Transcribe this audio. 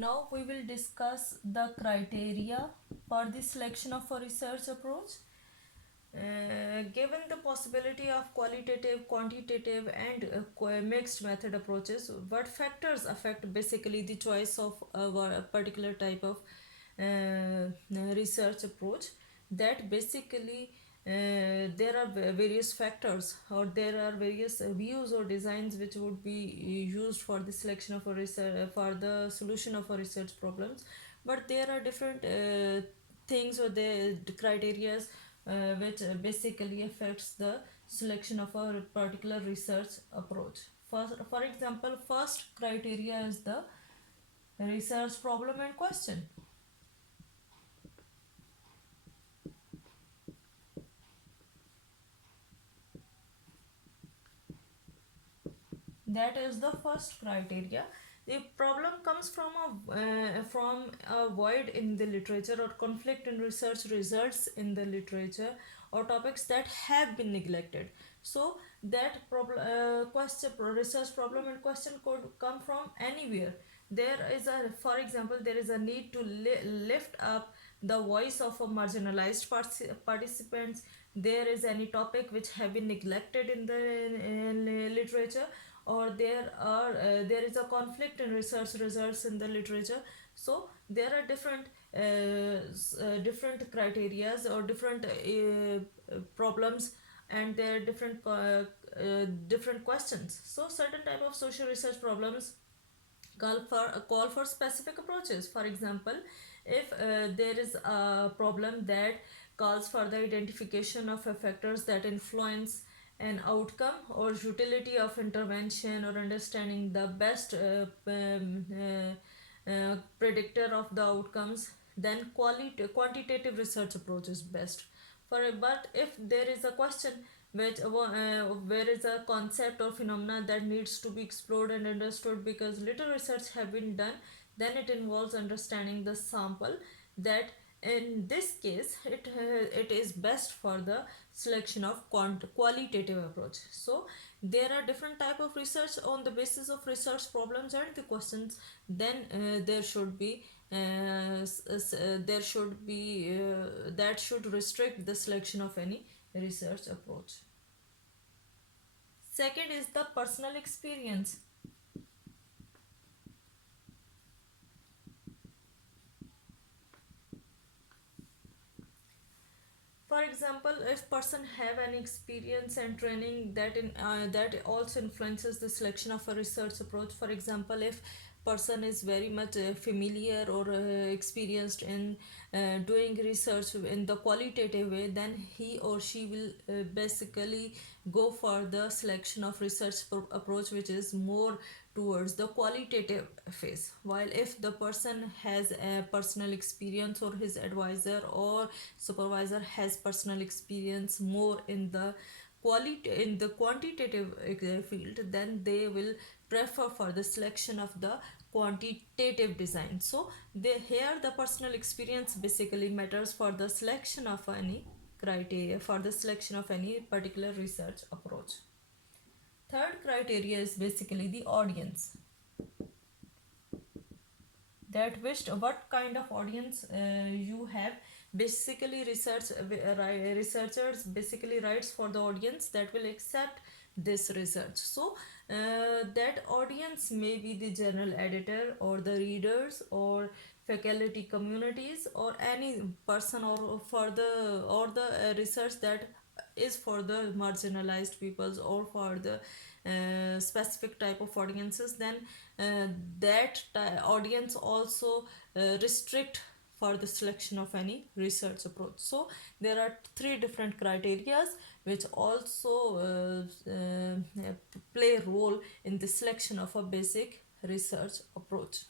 Now we will discuss the criteria for the selection of a research approach. Given the possibility of qualitative, quantitative, and mixed method approaches, what factors affect basically the choice of a particular type of research approach? That basically there are various factors, or there are various views or designs which would be used for the selection of a research for the solution of a research problems, but there are different things or the criterias which basically affects the selection of a particular research approach. For example, first criteria is the research problem and question. That is the first criteria. The problem comes from a void in the literature or conflict in research results in the literature or topics that have been neglected. So that question, research problem and question could come from anywhere. There is a, for example, there is a need to lift up the voice of a marginalized participants. There is any topic which have been neglected in the literature, or there is a conflict in research results in the literature. So there are different criterias or different problems, and there are different questions. So certain type of social research problems call for specific approaches. For example, if there is a problem that calls for the identification of factors that influence an outcome or utility of intervention, or understanding the best predictor of the outcomes, then quantitative research approach is best. But if there is a question which where is a concept or phenomena that needs to be explored and understood because little research have been done, then it involves understanding the sample. That in this case it is best for the selection of qualitative approach. So there are different type of research on the basis of research problems and the questions. Then there should be that should restrict the selection of any research approach. Second is the personal experience. For example, if person have an experience and training that also influences the selection of a research approach. For example, if person is very much familiar or experienced in doing research in the qualitative way, then he or she will basically go for the selection of research approach which is more towards the qualitative phase. While if the person has a personal experience, or his advisor or supervisor has personal experience more in the quantitative field, then they will prefer for the selection of the quantitative design. So here the personal experience basically matters for the selection of any criteria, for the selection of any particular research approach. Third criteria is basically the audience. That what kind of audience you have. Basically researchers basically writes for the audience that will accept this research. So that audience may be the journal editor, or the readers, or faculty communities, or any person, or for the research that is for the marginalized peoples, or for the specific type of audiences. Then that audience also restrict for the selection of any research approach. So there are three different criteria which also play a role in the selection of a basic research approach.